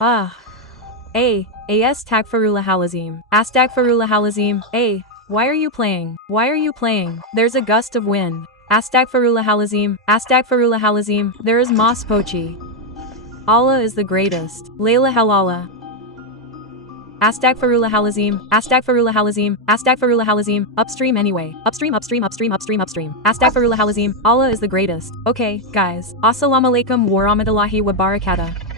Ah. Astagfirullah halazim. Astagfirullah halazim. Why are you playing? Why are you playing? There's a gust of wind. Astagfirullah halazim. Astagfirullah halazim. There is Mas Pochi. Allah is the greatest. Layla halala. Astagfirullah halazim. Astagfirullah halazim. Astagfirullah halazim. Upstream anyway. Upstream, upstream, upstream, upstream, upstream. Astagfirullah halazim. Allah is the greatest. Okay, guys. Assalamu alaikum wa rahmatullahi wa barakatuh.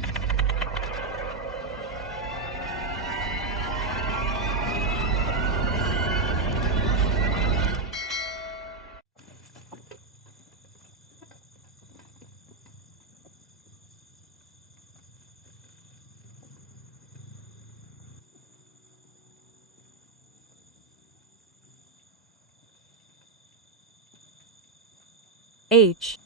H.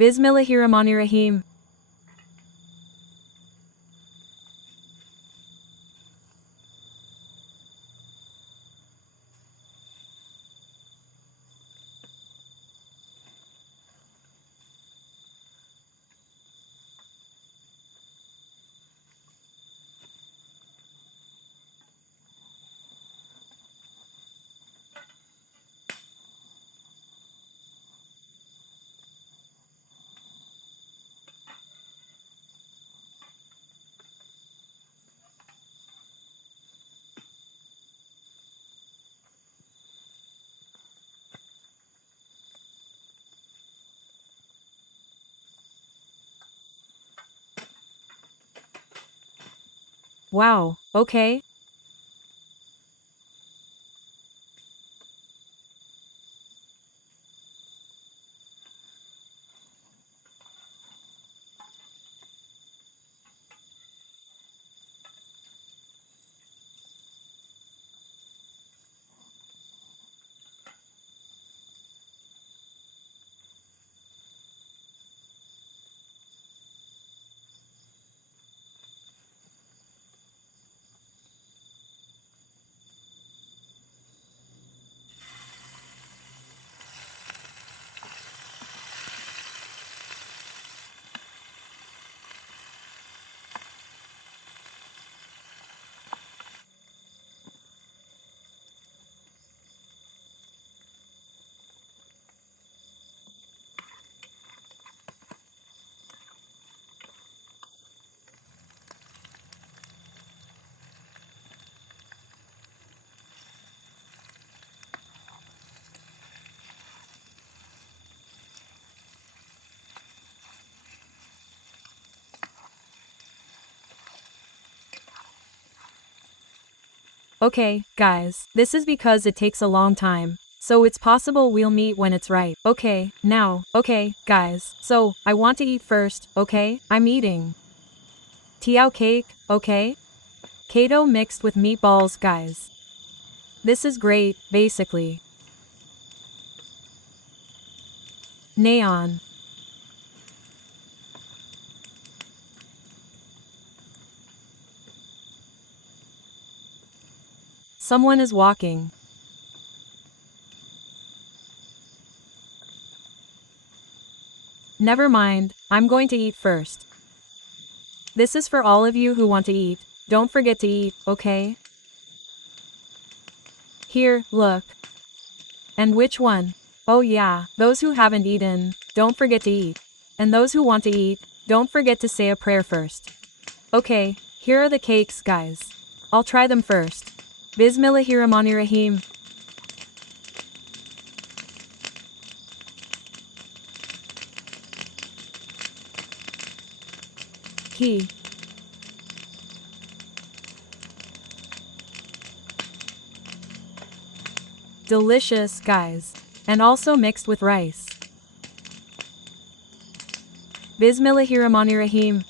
Bismillahirrahmanirrahim. Wow, okay. Okay, guys, this is because it takes a long time. So it's possible we'll meet when it's right. Okay, now, okay, guys, so, I want to eat first, okay? I'm eating. Tiao cake, okay? Kato mixed with meatballs, guys. This is great, basically. Neon. Someone is walking. Never mind, I'm going to eat first. This is for all of you who want to eat. Don't forget to eat, okay? Here, look. And which one? Oh yeah, those who haven't eaten, don't forget to eat. And those who want to eat, don't forget to say a prayer first. Okay, here are the cakes, guys. I'll try them first. Bismillahirrahmanirrahim. He. Delicious, guys. And also mixed with rice. Bismillahirrahmanirrahim.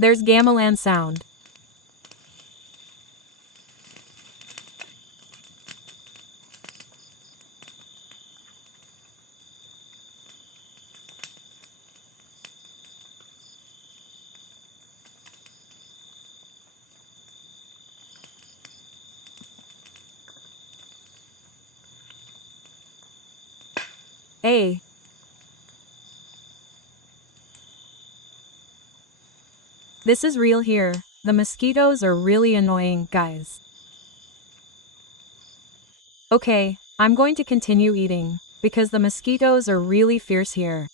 There's gamelan sound. Hey. This is real here. The mosquitoes are really annoying, guys. Okay, I'm going to continue eating, because the mosquitoes are really fierce here.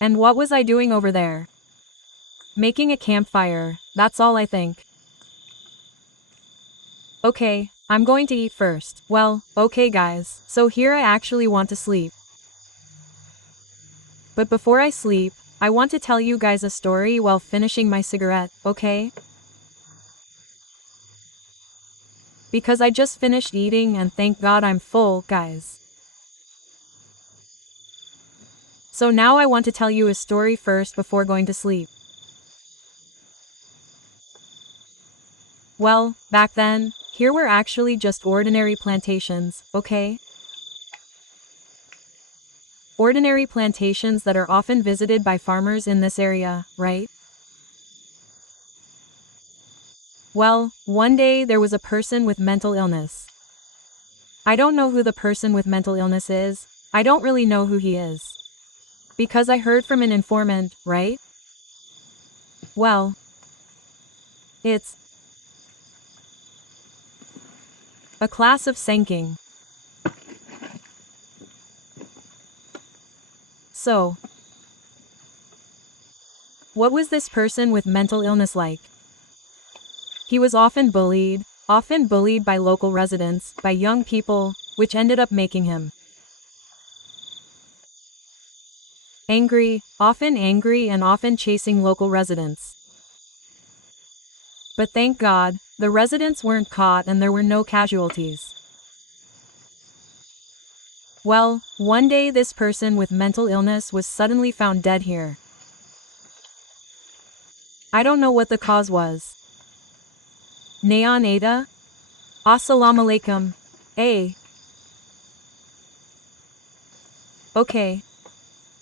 And what was I doing over there? Making a campfire, that's all I think. Okay, I'm going to eat first. Well, okay guys, so here I actually want to sleep. But before I sleep, I want to tell you guys a story while finishing my cigarette, okay? Because I just finished eating and thank God I'm full, guys. So now I want to tell you a story first before going to sleep. Well, back then, here were actually just ordinary plantations, okay? Ordinary plantations that are often visited by farmers in this area, right? Well, one day there was a person with mental illness. I don't know who the person with mental illness is. I don't really know who he is. Because I heard from an informant, right? Well, it's a class of Senking. So, what was this person with mental illness like? He was often bullied by local residents, by young people, which ended up making him angry and often chasing local residents. But thank God, the residents weren't caught and there were no casualties. Well, one day this person with mental illness was suddenly found dead here. I don't know what the cause was. Neon Ada? Assalamu alaikum. Hey. Okay.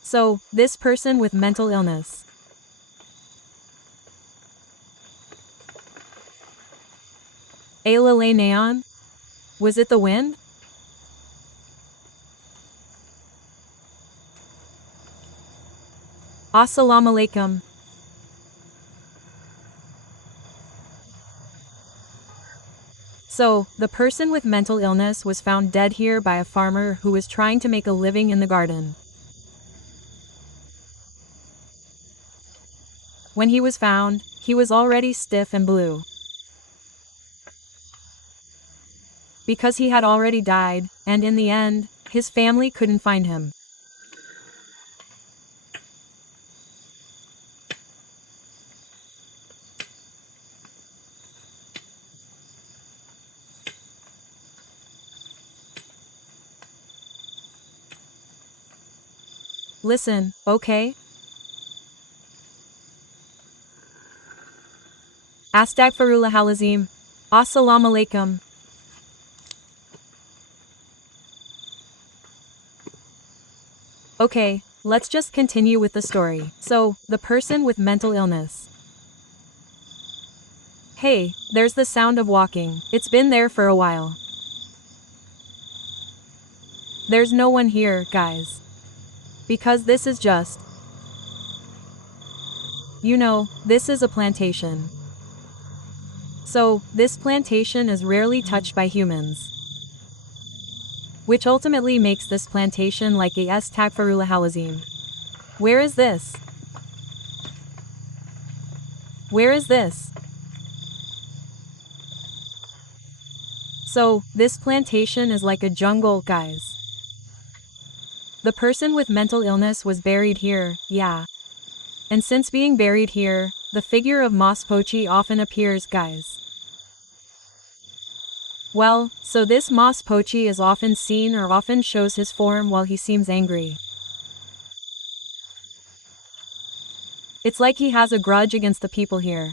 So, this person with mental illness. Aylalay Neon? Was it the wind? Assalamu alaikum. So, the person with mental illness was found dead here by a farmer who was trying to make a living in the garden. When he was found, he was already stiff and blue. Because he had already died, and in the end, his family couldn't find him. Listen, okay? Astaghfirullahalazim. Assalamu alaikum. Okay, let's just continue with the story. So, the person with mental illness. Hey, there's the sound of walking. It's been there for a while. There's no one here, guys. Because this is just... You know, this is a plantation. So, this plantation is rarely touched by humans. Which ultimately makes this plantation like a astaghfirullahalazim. Where is this? Where is this? So, this plantation is like a jungle, guys. The person with mental illness was buried here, yeah. And since being buried here, the figure of Mas Pochi often appears, guys. Well, so this Mas Pochi is often seen or often shows his form while he seems angry. It's like he has a grudge against the people here.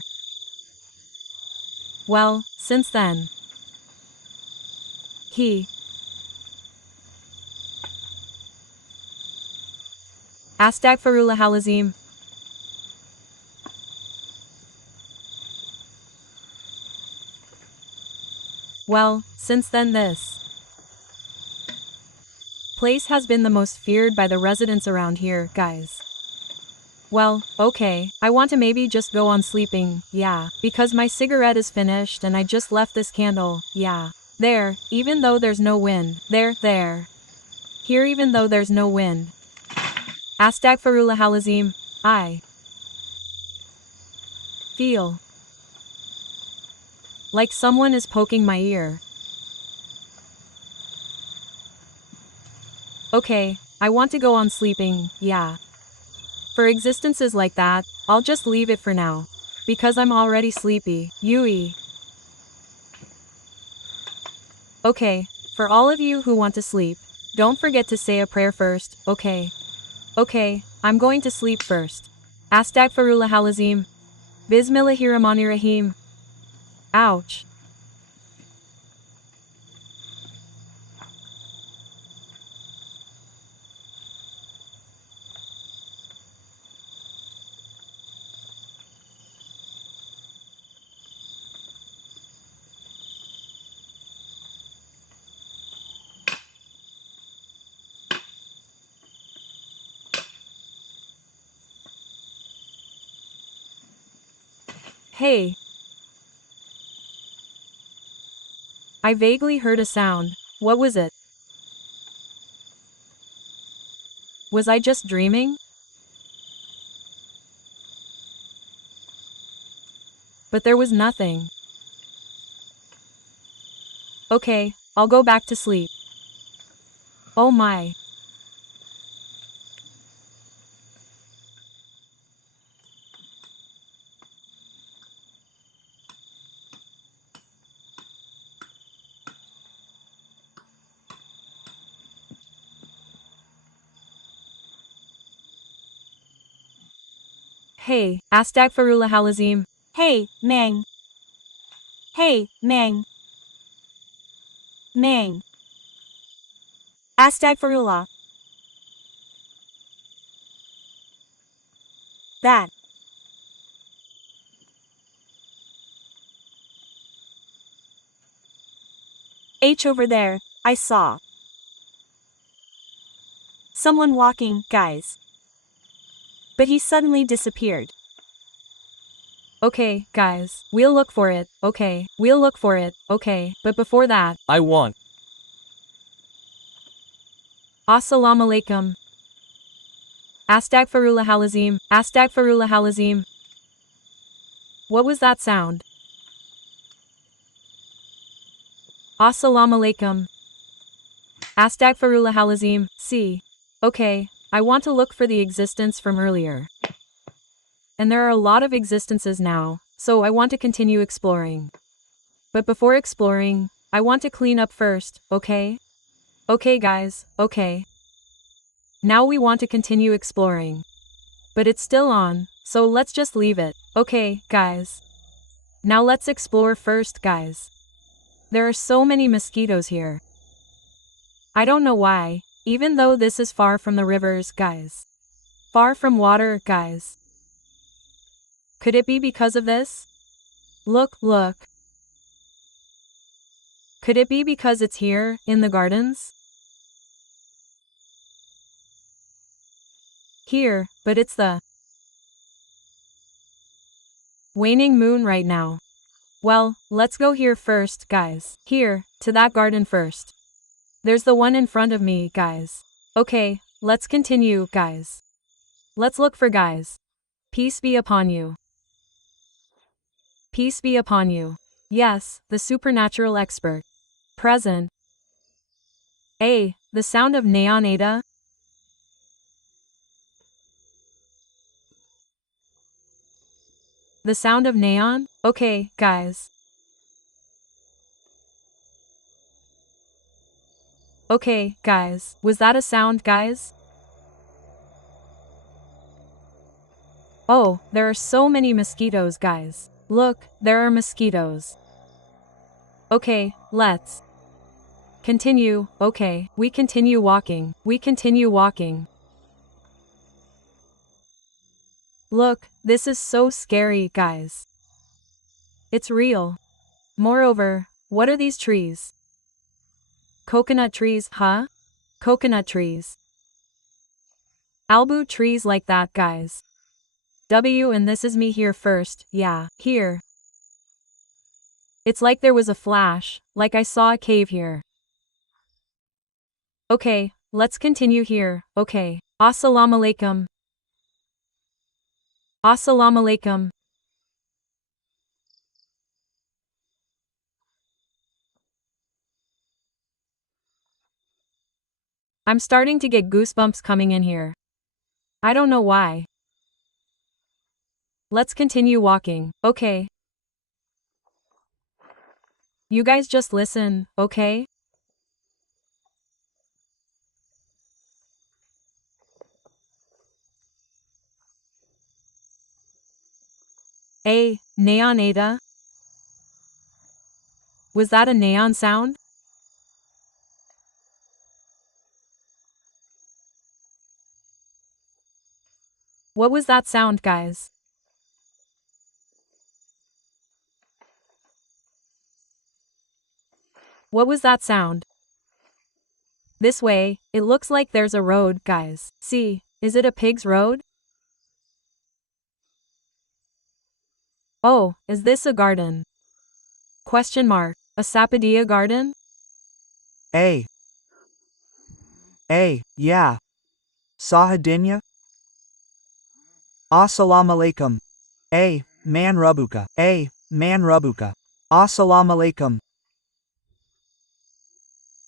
Well, since then, he... Astaghfirullahalazim. Well, since then this place has been the most feared by the residents around here, guys. Well, okay, I want to maybe just go on sleeping, yeah, because my cigarette is finished and I just left this candle, yeah. There, even though there's no wind, there. Here even though there's no wind. Astaghfirullahalazim, I feel like someone is poking my ear. Okay, I want to go on sleeping, yeah. For existences like that, I'll just leave it for now. Because I'm already sleepy, Yui. Okay, for all of you who want to sleep, don't forget to say a prayer first, okay? Okay, I'm going to sleep first. Astaghfirullahalazim. Bismillahirrahmanirrahim. Ouch. Hey. I vaguely heard a sound. What was it? Was I just dreaming? But there was nothing. Okay, I'll go back to sleep. Oh my. Hey, Astaghfirullahalazim. Hey, Mang. Hey, Mang. Mang. Astagfirullah. That. H over there, I saw someone walking, guys. But he suddenly disappeared. Okay, guys, we'll look for it, okay? We'll look for it, okay? But before that, I want. Assalamu alaikum. Astaghfirullahalazim. Astaghfirullahalazim. What was that sound? Assalamu alaikum. Astaghfirullahalazim. See. Okay, I want to look for the existence from earlier. And there are a lot of existences now, so I want to continue exploring. But before exploring, I want to clean up first, okay? Okay guys, okay. Now we want to continue exploring. But it's still on, so let's just leave it, okay, guys. Now let's explore first, guys. There are so many mosquitoes here. I don't know why, even though this is far from the rivers, guys. Far from water, guys. Could it be because of this? Look, look. Could it be because it's here, in the gardens? Here, but it's the waning moon right now. Well, let's go here first, guys. Here, to that garden first. There's the one in front of me, guys. Okay, let's continue, guys. Let's look for guys. Peace be upon you. Peace be upon you. Yes, the supernatural expert. Present. The sound of neon Ada? The sound of neon? Okay, guys. Okay, guys. Was that a sound, guys? Oh, there are so many mosquitoes, guys. Look, there are mosquitoes. Okay, let's continue. Okay, we continue walking. We continue walking. Look, this is so scary, guys. It's real. Moreover, what are these trees? Coconut trees, huh? Coconut trees. Albu trees like that, guys. And this is me here first, yeah, here. It's like there was a flash, like I saw a cave here. Okay, let's continue here, okay. Assalamu alaikum. Assalamu alaikum. I'm starting to get goosebumps coming in here. I don't know why. Let's continue walking, okay? You guys just listen, okay? Neon Ada? Was that a neon sound? What was that sound, guys? What was that sound? This way, it looks like there's a road, guys. See, is it a pig's road? Oh, is this a garden? Question mark. A Sapadilla garden? A. Yeah. Sahadinya? Assalamu alaikum. Man Rabuka. Man Rabuka. Assalamu alaikum.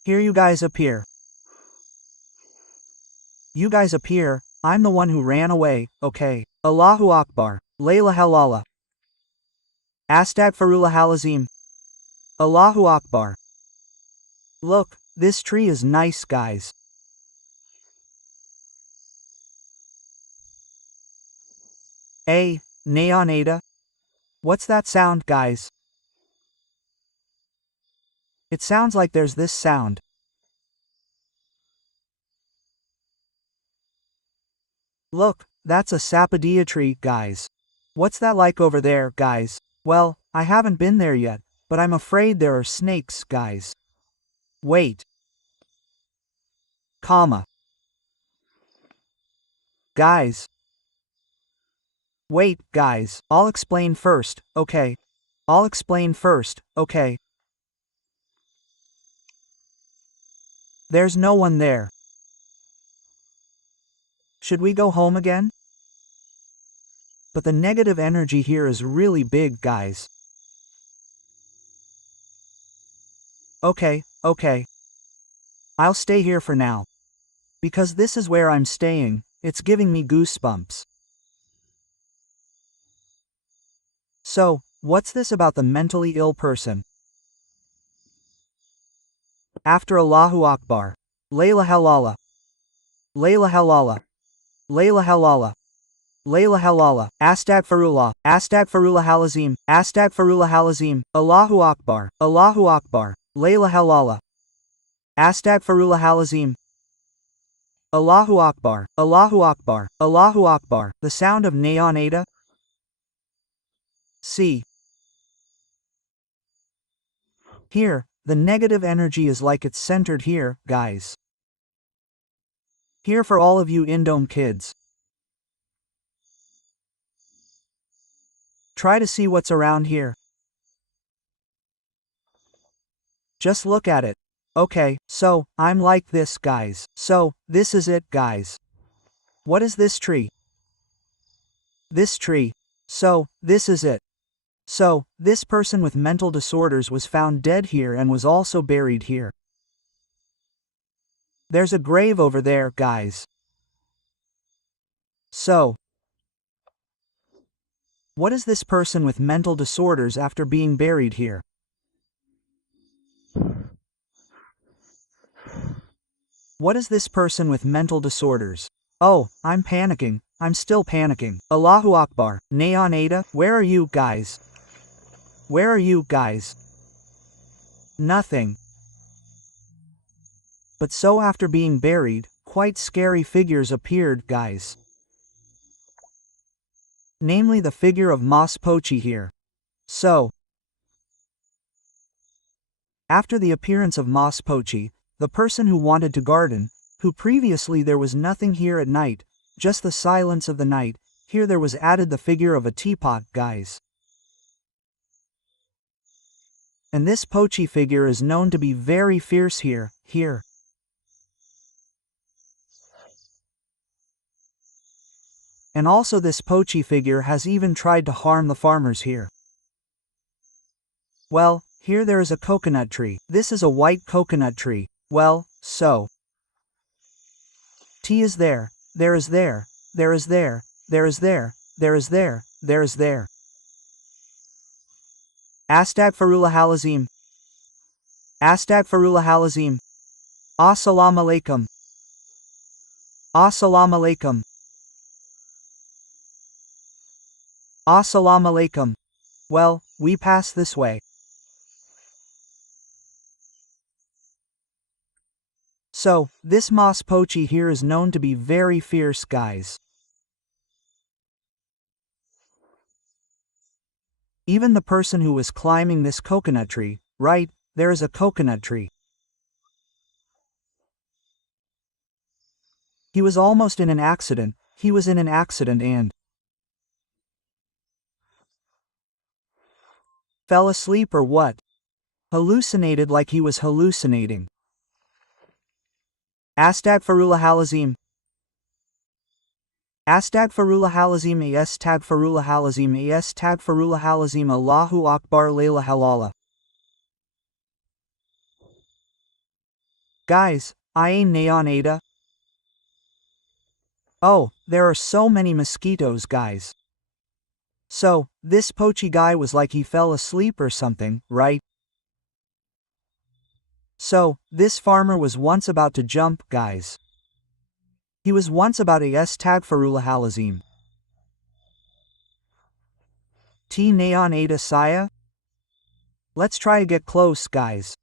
Here you guys appear. You guys appear, I'm the one who ran away, okay. Allahu Akbar. Layla halala. Astaghfirullah halazim. Allahu Akbar. Look, this tree is nice, guys. Neon Ada? What's that sound, guys? It sounds like there's this sound. Look, that's a sapadilla tree, guys. What's that like over there, guys? Well, I haven't been there yet, but I'm afraid there are snakes, guys. Wait. Comma. Guys. Wait, guys, I'll explain first, okay? I'll explain first, okay? There's no one there. Should we go home again? But the negative energy here is really big, guys. Okay. I'll stay here for now. Because this is where I'm staying, it's giving me goosebumps. So, what's this about the mentally ill person? After Allahu Akbar. Layla halala. Layla halala. Layla halala. Layla halala. Astagfirullah. Astagfirullah halazim. Astagfirullah halazim. Allahu Akbar. Allahu Akbar. Layla halala. Astagfirullah halazim. Allahu Akbar. Allahu Akbar. Allahu Akbar. The sound of neon Ada. See. Here, the negative energy is like it's centered here, guys. Here for all of you Indome kids. Try to see what's around here. Just look at it. Okay, so, I'm like this, guys. So, this is it, guys. What is this tree? This tree. So, this is it. So, this person with mental disorders was found dead here and was also buried here. There's a grave over there, guys. So, what is this person with mental disorders after being buried here? What is this person with mental disorders? Oh, I'm panicking. I'm still panicking. Allahu Akbar. Neon Ada, where are you, guys? Where are you, guys? Nothing. But so after being buried, quite scary figures appeared, guys. Namely the figure of Mas Pochi here. So, after the appearance of Mas Pochi, the person who wanted to garden, who previously there was nothing here at night, just the silence of the night, here there was added the figure of a teapot, guys. And this Pochi figure is known to be very fierce here. And also this Pochi figure has even tried to harm the farmers here. Well, here there is a coconut tree. This is a white coconut tree. Well, so. T is there, there is there, there is there, there is there, there is there, there is there. Astagfirullah halazim. Astagfirullah halazim. Assalamu alaikum. Assalamu alaikum. Assalamu alaikum. Well, we pass this way. So, this Mas Pochi here is known to be very fierce, guys. Even the person who was climbing this coconut tree, right, there is a coconut tree. He was almost in an accident, and fell asleep or what? Hallucinated like he was hallucinating. Astagfirullah halazim. Astagfirullah halazim. Astagfirullah halazim. Astagfirullah halazim. Allahu Akbar. Layla halala. Guys, I ain't neon Ada. Oh, there are so many mosquitoes, guys. So, this Pochi guy was like he fell asleep or something, right? So, this farmer was once about to jump, guys. He was once about to Astagfirullah halazim. T neon Ada Saya? Let's try to get close, guys.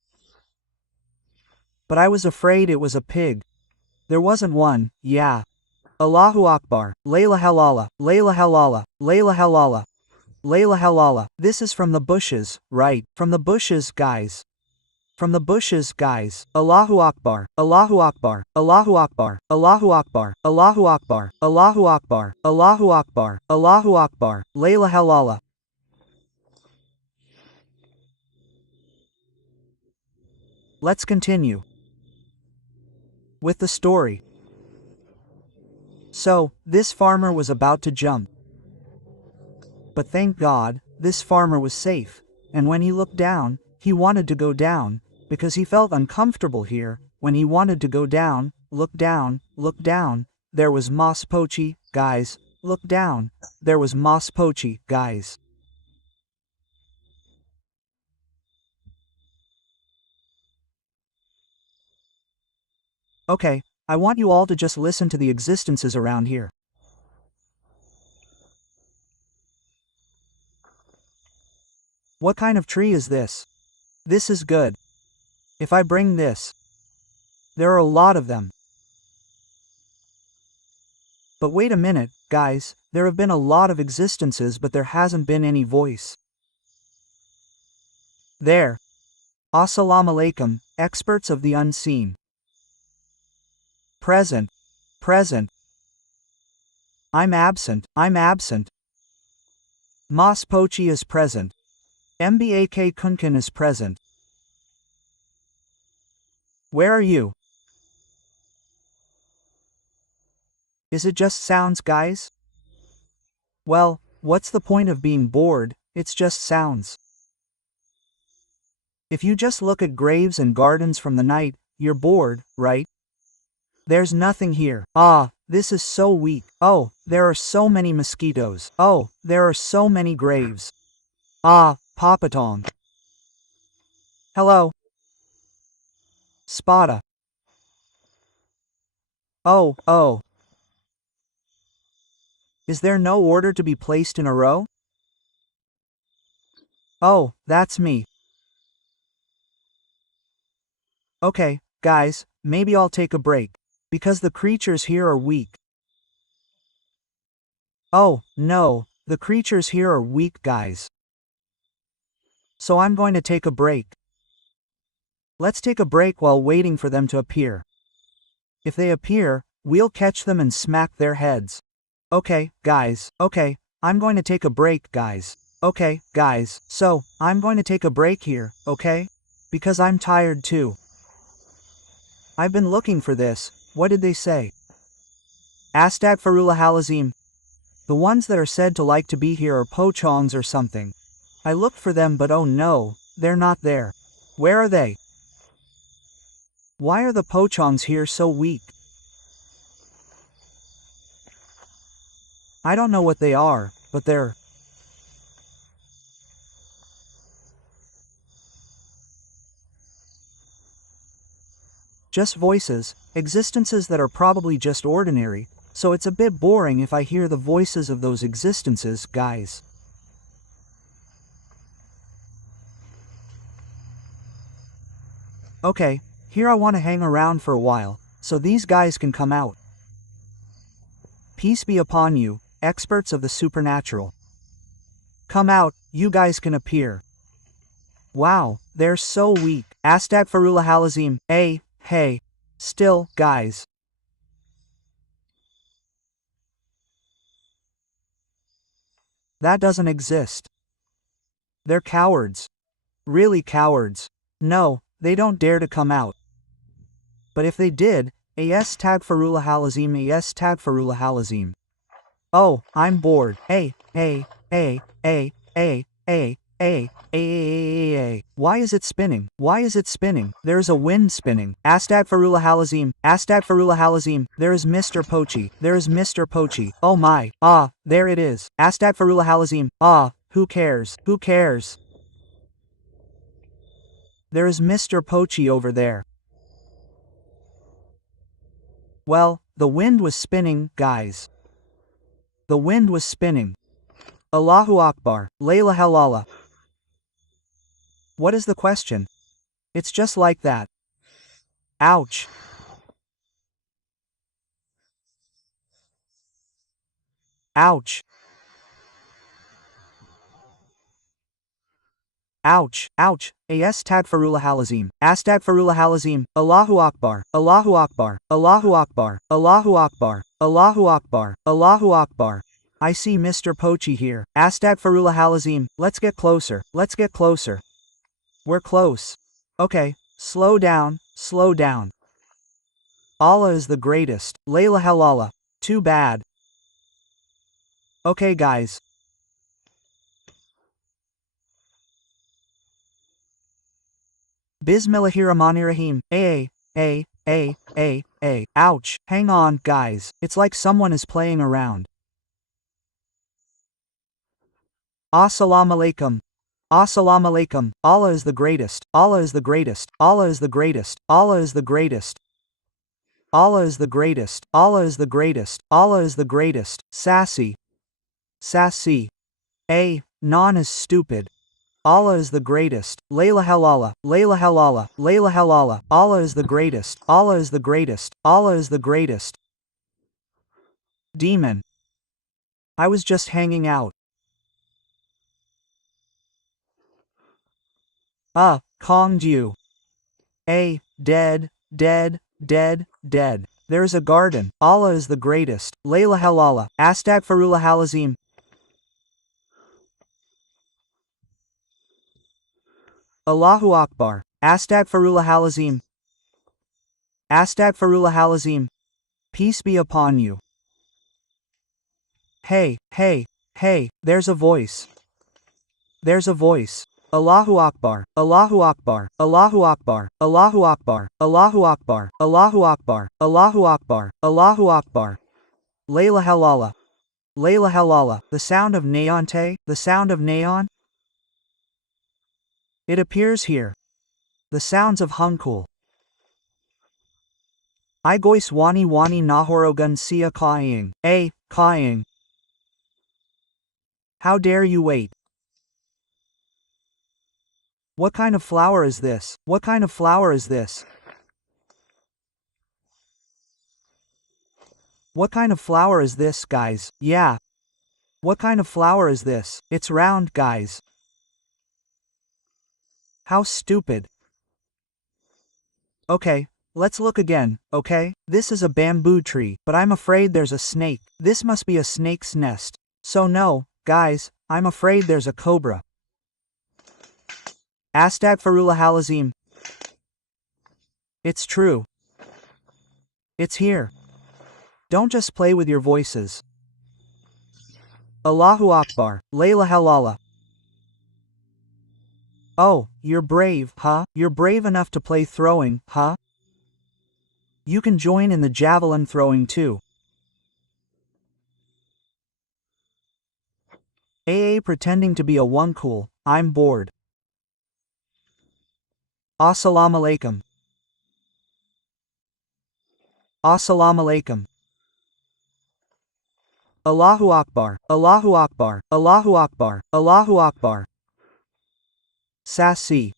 But I was afraid it was a pig. There wasn't one, yeah. Allahu Akbar. Layla halala. Layla halala. Layla halala. Layla halala. This is from the bushes, right? From the bushes, guys. From the bushes, guys. Allahu Akbar. Allahu Akbar. Allahu Akbar. Allahu Akbar. Allahu Akbar. Allahu Akbar. Allahu Akbar. Allahu Akbar. Layla halala. Let's continue with the story. So, this farmer was about to jump. But thank God, this farmer was safe, and when he looked down, he wanted to go down, because he felt uncomfortable here. When he wanted to go down, look down, there was Moss Poachy, guys, look down, there was Moss Poachy, guys. Okay, I want you all to just listen to the existences around here. What kind of tree is this? This is good. If I bring this, there are a lot of them. But wait a minute, guys, there have been a lot of existences but there hasn't been any voice. There. Assalamu alaikum, experts of the unseen. Present. Present. I'm absent. Moss Poachy is present. Mbak Kunkin is present. Where are you? Is it just sounds, guys? Well, what's the point of being bored? It's just sounds. If you just look at graves and gardens from the night, you're bored, right? There's nothing here. Ah, this is so weak. Oh, there are so many mosquitoes. Oh, there are so many graves. Ah, Pocong. Hello. Spada. Oh. Is there no order to be placed in a row? Oh, that's me. Okay, guys, maybe I'll take a break. Because the creatures here are weak. Oh, no, the creatures here are weak, guys. So I'm going to take a break. Let's take a break while waiting for them to appear. If they appear, we'll catch them and smack their heads. Okay, guys, okay, I'm going to take a break, guys. Okay, guys, so, I'm going to take a break here, okay? Because I'm tired too. I've been looking for this. What did they say? Astagfirullah halazim. The ones that are said to like to be here are Pocongs or something. I looked for them but oh no, they're not there. Where are they? Why are the Pocongs here so weak? I don't know what they are, but they're just voices, existences that are probably just ordinary, so it's a bit boring if I hear the voices of those existences, guys. Okay, here I want to hang around for a while, so these guys can come out. Peace be upon you, experts of the supernatural. Come out, you guys can appear. Wow, they're so weak. Astagfirullah halazim. Hey. Still, guys. That doesn't exist. They're cowards. Really cowards. No, they don't dare to come out. But if they did, astagfirullah halazim. Oh, I'm bored. Hey. Why is it spinning? There's a wind spinning. Astagfirullah halazim. There is Mr. Poachy. Oh my. Ah, there it is. Astagfirullah halazim. Ah, who cares? There is Mr. Poachy over there. Well, the wind was spinning, guys. The wind was spinning. Allahu Akbar. Layla halala. What is the question? It's just like that. Ouch. Ouch. Astagfirullah halazim. Allahu Akbar. I see Mr. Poachy here. Astagfirullah halazim. Let's get closer. We're close. Okay, slow down. Allah is the greatest. Layla halala. Too bad. Okay guys. Bismillahirrahmanirrahim. Ouch. Hang on, guys. It's like someone is playing around. Assalamu alaikum. Assalamu alaikum. Allah is the greatest. Allah is the greatest. Allah is the greatest. Allah is the greatest. Allah is the greatest. Allah is the greatest. Allah is the greatest. Sassy. Sassy. Non is stupid. Allah is the greatest. Layla halala. Layla halala. Layla halala. Allah is the greatest. Allah is the greatest. Allah is the greatest. Demon. I was just hanging out. Conged you. Dead, dead, dead, dead. There's a garden. Allah is the greatest. Layla halala. Astaghfirullah halazim. Allahu Akbar. Astaghfirullah halazim. Astaghfirullah halazim. Peace be upon you. Hey, there's a voice. There's a voice. Allahu Akbar. Allahu Akbar. Allahu Akbar. Allahu Akbar. Allahu Akbar. Allahu Akbar. Allahu Akbar. Allahu Akbar. Layla halala. Layla halala. The sound of neonte. The sound of neon. It appears here. The sounds of Hunkul. I gois wani wani nahorogun sia kaing. Kaing. How dare you wait? What kind of flower is this? What kind of flower is this? What kind of flower is this, guys? Yeah. What kind of flower is this? It's round, guys. How stupid. Okay, let's look again, okay? This is a bamboo tree, but I'm afraid there's a snake. This must be a snake's nest. So no, guys, I'm afraid there's a cobra. Astaghfirullah halazim. It's true. It's here. Don't just play with your voices. Allahu Akbar. Layla halala. Oh, you're brave, huh? You're brave enough to play throwing, huh? You can join in the javelin throwing too. Pretending to be a Wunkul. I'm bored. Assalamu alaikum. Assalamu alaikum. Allahu Akbar. Allahu Akbar. Allahu Akbar. Allahu Akbar. Sassy.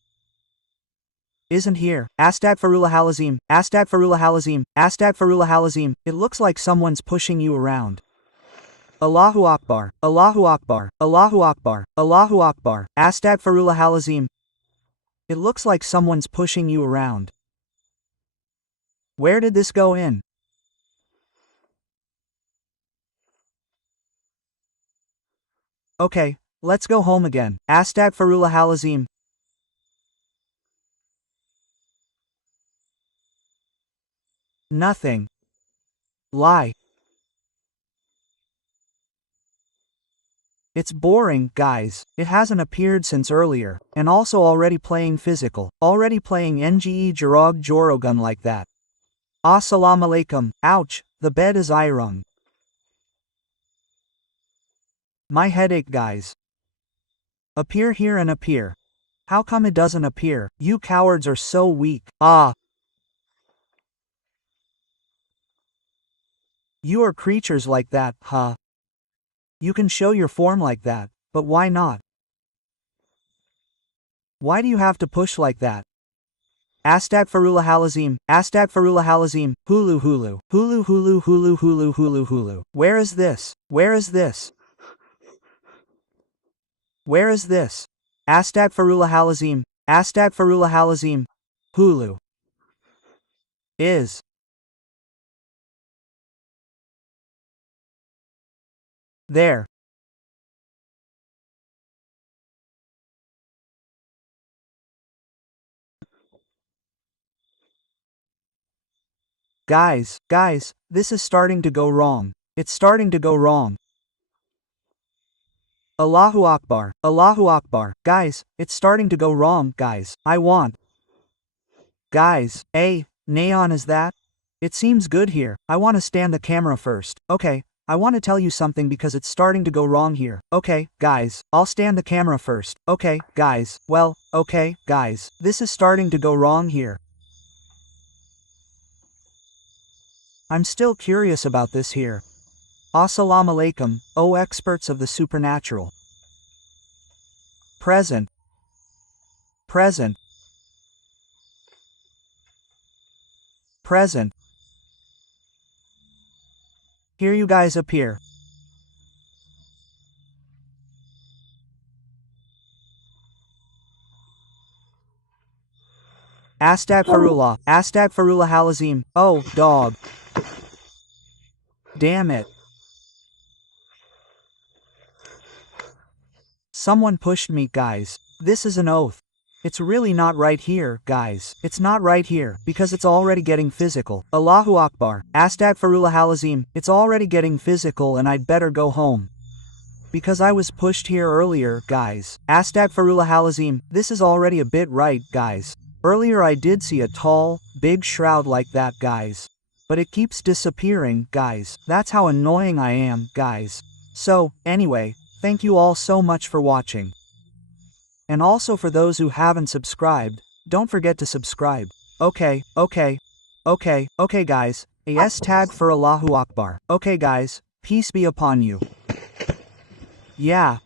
Isn't here. Astaghfirullah halazim. Astaghfirullah halazim. Astaghfirullah halazim. It looks like someone's pushing you around. Allahu Akbar. Allahu Akbar. Allahu Akbar. Allahu Akbar. Astaghfirullah halazim. It looks like someone's pushing you around. Where did this go in? Okay, let's go home again. Astaghfirullah halazim. Nothing. Lie. It's boring, guys. It hasn't appeared since earlier, and also already playing physical, already playing NGE Jirog Jorogun like that. Assalamu alaikum. Ouch, the bed is irung. My headache, guys. Appear here and appear. How come it doesn't appear? You cowards are so weak. You are creatures like that, huh? You can show your form like that, but why not? Why do you have to push like that? Astaghfirullah halazim. Astaghfirullah halazim. Hulu hulu. Hulu hulu hulu hulu hulu hulu. Where is this? Where is this? Where is this? Astaghfirullah halazim. Astaghfirullah halazim. Hulu. Is. There. Guys, this is starting to go wrong. It's starting to go wrong. Allahu Akbar. Allahu Akbar. Guys, it's starting to go wrong, guys. I want. Guys, Neon is that? It seems good here. I want to stand the camera first. Okay, I want to tell you something because it's starting to go wrong here. Okay, guys, I'll stand the camera first. Okay, guys, well, okay, guys, this is starting to go wrong here. I'm still curious about this here. Assalamu alaikum, O experts of the supernatural. Present. Present. Present. Here you guys appear. Astagfirullah. Astagfirullah halazim. Oh, dog. Damn it. Someone pushed me, guys. This is an oath. It's really not right here, guys. It's not right here, because it's already getting physical. Allahu Akbar. Astagfirullah halazim. It's already getting physical and I'd better go home. Because I was pushed here earlier, guys. Astagfirullah halazim. This is already a bit right, guys. Earlier I did see a tall, big shroud like that, guys. But it keeps disappearing, guys. That's how annoying I am, guys. So, anyway, thank you all so much for watching. And also for those who haven't subscribed, don't forget to subscribe. Okay guys. Yes, tag for Allahu Akbar. Okay guys, peace be upon you. Yeah,